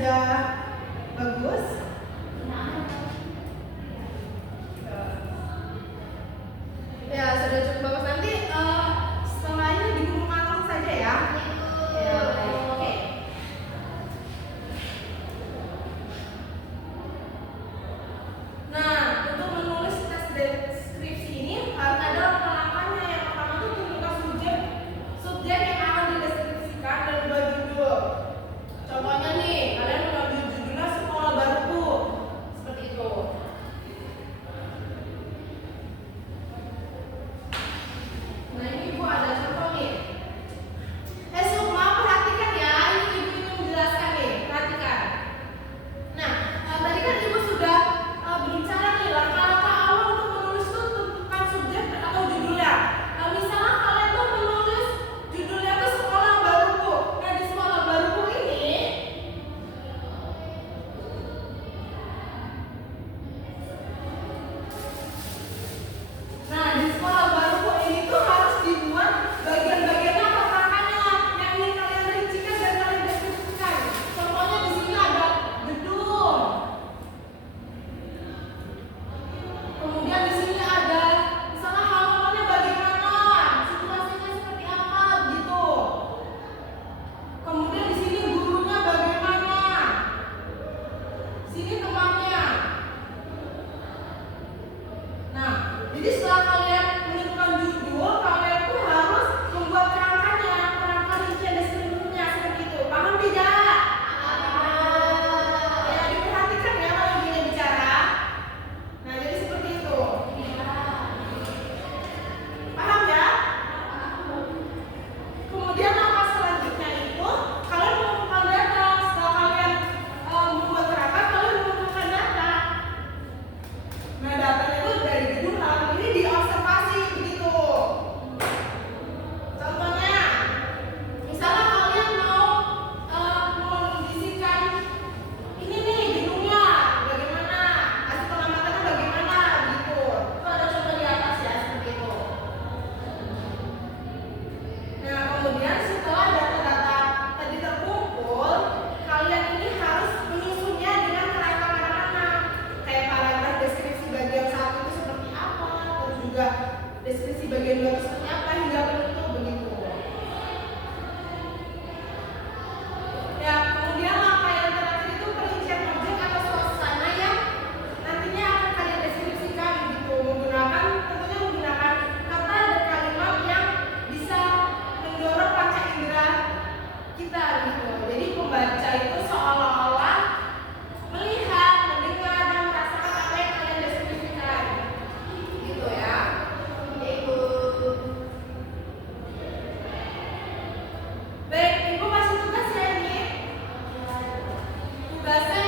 sudah bagus? Ya, sudah cukup bagus. Nanti setelah ini dikumpulkan langsung saja ya. Ya, baik. Oke. Nah, untuk menulis tes deskripsi ini harus ada langkah-langkahnya. Yang pertama itu tentukan subjek yang akan dideskripsikan dan buat judul. Contohnya nih, kalian mengambil judulnya sekolah baruku, seperti itu. Nah, ini Ibu ada contoh nih. Sukma, perhatikan ya, ini Ibu ingin menjelaskan nih, perhatikan. Nah, tadi kan Ibu sudah berbicara nih, langkah-langkah awal untuk menulis itu tentukan subjek atau judulnya. Misalnya kalian tuh menulis judulnya tuh sekolah baruku. Nah, di sekolah baruku ini tuh harus dibuat bagian-bagiannya atau rangkanya yang ingin kalian rincikan dan kalian deskripsikan. Contohnya di sini ada gedung. Kemudian di sini ada misalnya halamannya bagaimana, situasinya seperti apa gitu. Kemudian di sini gurunya bagaimana. Sini temannya. Nah, jadi setelah kalian menentukan judul, kalian tuh harus membuat kerangkanya, kerangka rincian deskripsinya seperti itu. Paham tidak? Ya, diperhatikan ya kalau gini bicara. Nah, jadi seperti itu. Paham ya? Kemudian langkah selanjutnya itu kalian mengumpulkan data. Setelah kalian membuat kerangka, kalian mengumpulkan data. Nah, datanya itu dari gedung halaman ini diobservasi begitu. Contohnya, misalnya kalian mau mengondisikan ini nih gedungnya bagaimana, hasil pengamatannya bagaimana gitu. Itu ada contoh di atas ya seperti itu. Nah, kemudian setelah data-data tadi terkumpul, kalian ini harus menyusunnya dengan kerangka-kerangka kayak paragraf deskripsi bagian 1 itu seperti apa, terus juga deskripsi bagian 2 itu seperti apa hingga penutup begitu. Ya, kemudian langkah yang terakhir itu perincian objek atau suasana yang nantinya akan kalian deskripsikan gitu, tentunya menggunakan kata dan kalimat yang bisa mendorong panca indera kita gitu. Jadi pembaca itu seolah-olah melihat, mendengar dan merasakan apa yang kalian deskripsikan gitu ya. Ibu. Baik, Ibu kasih tugas ya ini. Tugasnya